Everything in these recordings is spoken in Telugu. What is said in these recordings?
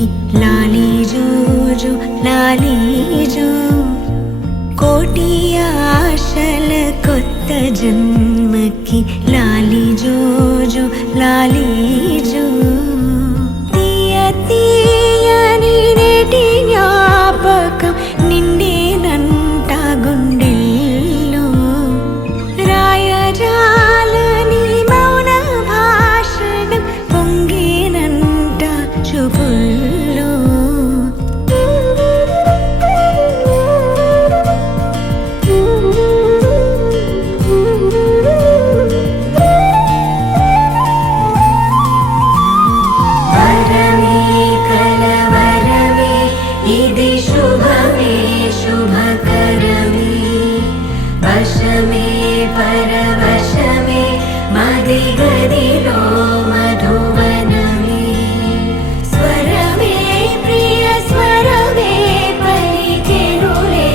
జన్మకి లాలి జో జో లాలి జో కోటి ఆశల కొత్త జన్మకి లాలి జో జో లాలి జో తీయ తీయని నేటి జ్ఞాపకం నిండేనంట గుండెల్లో రాయజాలని మౌన భాషణం పొంగేనంట చూపుల్లో వరమే కలవరమే ఇది శుభమే శుభకరమే వశమే పరవశమే మది గదిలో మధువనమే స్వరమే ప్రియ స్వరమే పలికెనులే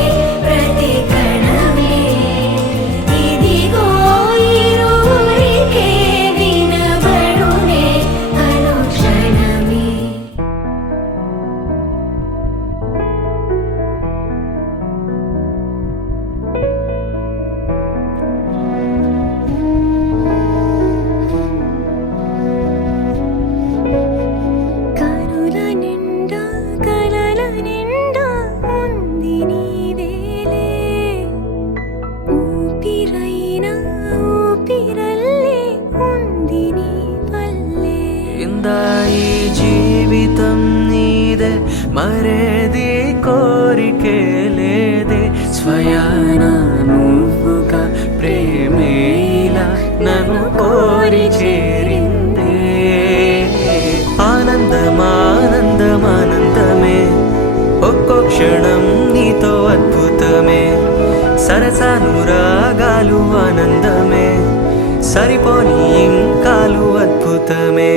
ప్రతి కణమే ఇదిగో ఇరువురికే వినబడునే అనుక్షణమే కనుల నిండా కలల నిండా ఉంది నీవేలే ఊపిరైనా ఊపిరల్లే ఉంది నీ వల్లే ఇందా ఈ జీవితం నీదే మరేది కోరికే లేదే స్వయాన నువ్వుగా ప్రేమే ఇలా నన్ను కోరి చేరిందే ఆనందమానందమానందమే ఒక్కో క్షణం నీతో అద్భుతమే సరసానురాగాలు ఆనందమే సరిపోని ఇంకాలు అద్భుతమే